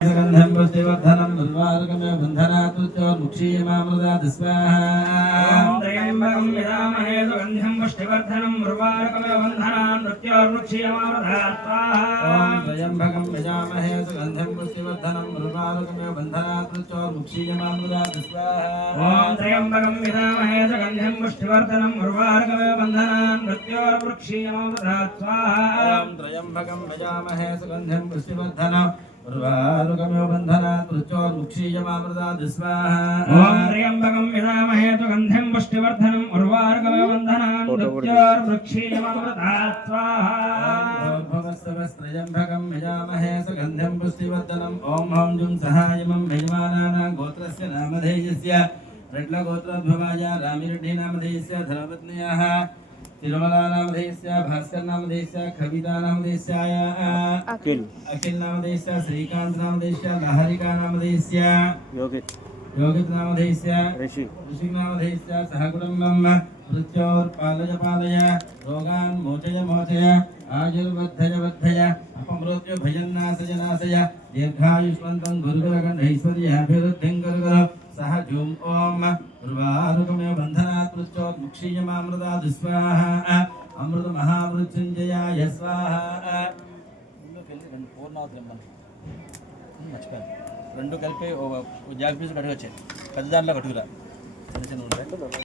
गंधं पुष्टिवर्धनं उर्वारुकमेव बन्धनात् मुक्षीयमामृतात् स्वाहा ॐ त्र्यम्बकं यजामहे सुगन्धिं पुष्टिवर्धनं उर्वारुकमेव बन्धनात् मृत्योर्मुक्षीयमामृतात् स्वाहा ॐ त्र्यम्बकं यजामहे सुगन्धिं पुष्टिवर्धनं उर्वारुकमेव बन्धनात् मृत्योर्मुक्षीयमामृतात् स्वाहा ॐ त्र्यम्बकं यजामहे सुगन्धिं पुष्टिवर्धनं उर्वारुकमेव बन्धनात् मृत्योर्मुक्षीयमामृतात् स्वाहा ॐ त्र्यम्बकं यजामहे सुगन्धिं पुष्टिवर्धनं उर्वारुकमेव बन्धनात् मृत्योर्मुक्षीयमामृतात् स्वाहा ॐ त्र्यम्बकं यजामहे सुगन्धिं पुष्टिवर्धनं उर्वारुकमेव बन्धनात् मृत्योर्मुक्षीयमामृतात् स्वाहा भवस्तवस्त्रयम्भकं यजामहे सुगन्धिं पुष्टिवर्धनं ॐ हं जुं सहायमं यजमानानां गोत्रस्य नामधेयस्य रट्लगोत्रोद्भवाय रामिरेड्डी नामधेयस्य धर्मपत्न्याः तिरुमला नामधेयस्य भास्कर नामधेयस्य कविता नामधेयस्य अखिल नामधेयस्य श्रीकांत नामधेयस्य लहरिका नामधेयस्य योगित नामधेयस्य ऋषिक नामधेयस्य सहकुटुम्बं मृत्योर्पालय पालय रोगान् मोचय मोचय आयुर्वर्धय वर्धय अपमृत्यु भयन्नाशय नाशय दीर्घायुष्मन्तं गुरुकुलगणैश्वर्याभिवृद्धिं कुरु सह जूम ओम उर्वारुकमेव बन्धनात् मृत्योर्मुक्षीयमामृतात् स्वाहा अमृत महामृत्युंजयाय स्वाहा రెండు కలిపి జాగ్ పీస్ కట్టుకొచ్చాయి పెద్ద దాంట్లో కట్టుకురా చిన్న చిన్న ఉంటాయి